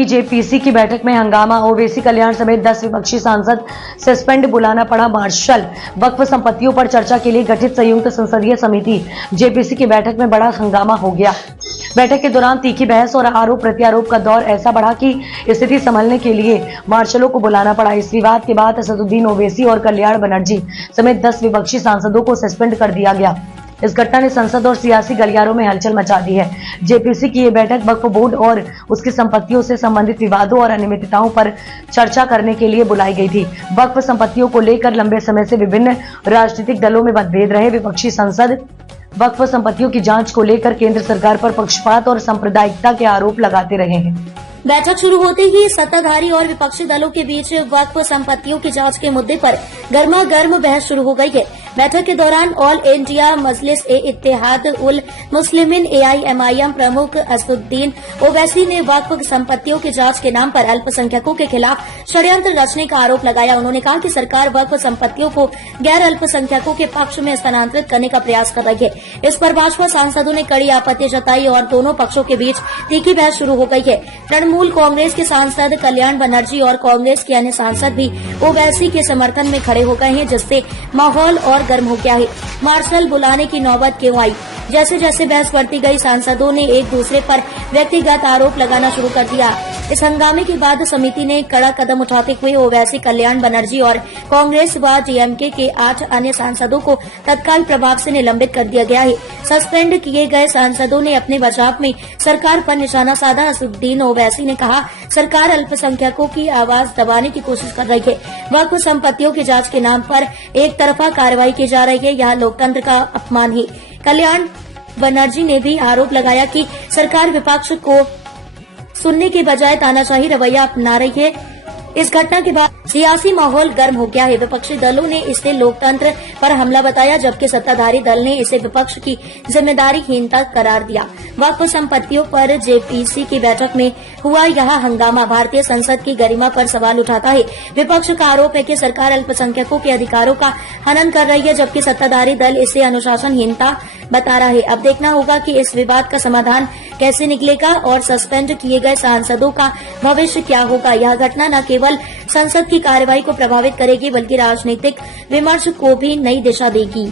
हुई जेपीसी की बैठक में हंगामा। ओवैसी कल्याण समेत 10 विपक्षी सांसद सस्पेंड, बुलाना पड़ा मार्शल। वक्फ संपत्तियों पर चर्चा के लिए गठित संयुक्त संसदीय समिति जेपीसी की बैठक में बड़ा हंगामा हो गया। बैठक के दौरान तीखी बहस और आरोप प्रत्यारोप का दौर ऐसा बढ़ा कि स्थिति संभलने के लिए मार्शलों को बुलाना पड़ा। इस विवाद के बाद असदुद्दीन ओवैसी और कल्याण बनर्जी समेत 10 विपक्षी सांसदों को सस्पेंड कर दिया गया। इस घटना ने संसद और सियासी गलियारों में हलचल मचा दी है। जेपीसी की ये बैठक वक्फ बोर्ड और उसकी संपत्तियों से संबंधित विवादों और अनियमितताओं पर चर्चा करने के लिए बुलाई गई थी। वक्फ संपत्तियों को लेकर लंबे समय से विभिन्न राजनीतिक दलों में मतभेद रहे। विपक्षी सांसद वक्फ संपत्तियों की जांच को लेकर केंद्र सरकार पर पक्षपात और सांप्रदायिकता के आरोप लगाते रहे हैं। बैठक शुरू होते ही सत्ताधारी और विपक्षी दलों के बीच वक्फ संपत्तियों की जांच के मुद्दे पर गर्मागर्म बहस शुरू हो गई है। बैठक के दौरान ऑल इंडिया मजलिस ए इत्तेहाद उल मुस्लिमीन AIMIM प्रमुख असदुद्दीन ओवैसी ने वक्फ संपत्तियों की जांच के नाम पर अल्पसंख्यकों के खिलाफ षड्यंत्र रचने का आरोप लगाया। उन्होंने कहा कि सरकार वक्फ संपत्तियों को गैर अल्पसंख्यकों के पक्ष में स्थानांतरित करने का प्रयास कर रही है। इस पर भाजपा सांसदों ने कड़ी आपत्ति जताई और दोनों पक्षों के बीच तीखी बहस शुरू हो गई है। तृणमूल कांग्रेस के सांसद कल्याण बनर्जी और कांग्रेस के अन्य सांसद भी ओवैसी के समर्थन में खड़े हो गए हैं, जिससे माहौल और गर्म हो गया है। मार्शल बुलाने की नौबत क्यों आई? जैसे जैसे बहस बढ़ती गई, सांसदों ने एक दूसरे पर व्यक्तिगत आरोप लगाना शुरू कर दिया। इस हंगामे के बाद समिति ने कड़ा कदम उठाते हुए ओवैसी, कल्याण बनर्जी और कांग्रेस व DMK के 8 अन्य सांसदों को तत्काल प्रभाव से निलंबित कर दिया गया है। सस्पेंड किए गए सांसदों ने अपने बचाव में सरकार पर निशाना साधा। असदुद्दीन ओवैसी ने कहा, सरकार अल्पसंख्यकों की आवाज दबाने की कोशिश कर रही है। वक्फ संपत्तियों की जांच के नाम पर एक तरफा कार्रवाई की जा रही है। यह लोकतंत्र का अपमान है। कल्याण बनर्जी ने भी आरोप लगाया कि सरकार विपक्ष को सुनने के बजाय तानाशाही रवैया अपना रही है। इस घटना के बाद सियासी माहौल गर्म हो गया है। विपक्षी दलों ने इसे लोकतंत्र पर हमला बताया, जबकि सत्ताधारी दल ने इसे विपक्ष की जिम्मेदारीहीनता करार दिया। वक्फ संपत्तियों पर जेपीसी की बैठक में हुआ यह हंगामा भारतीय संसद की गरिमा पर सवाल उठाता है। विपक्ष का आरोप है कि सरकार अल्पसंख्यकों के अधिकारों का हनन कर रही है, जबकि सत्ताधारी दल इसे अनुशासनहीनता बता रहा है। अब देखना होगा कि इस विवाद का समाधान कैसे निकलेगा और सस्पेंड किए गए सांसदों का भविष्य क्या होगा। यह घटना न केवल संसद की कार्रवाई को प्रभावित करेगी, बल्कि राजनीतिक विमर्श को भी नई दिशा देगी।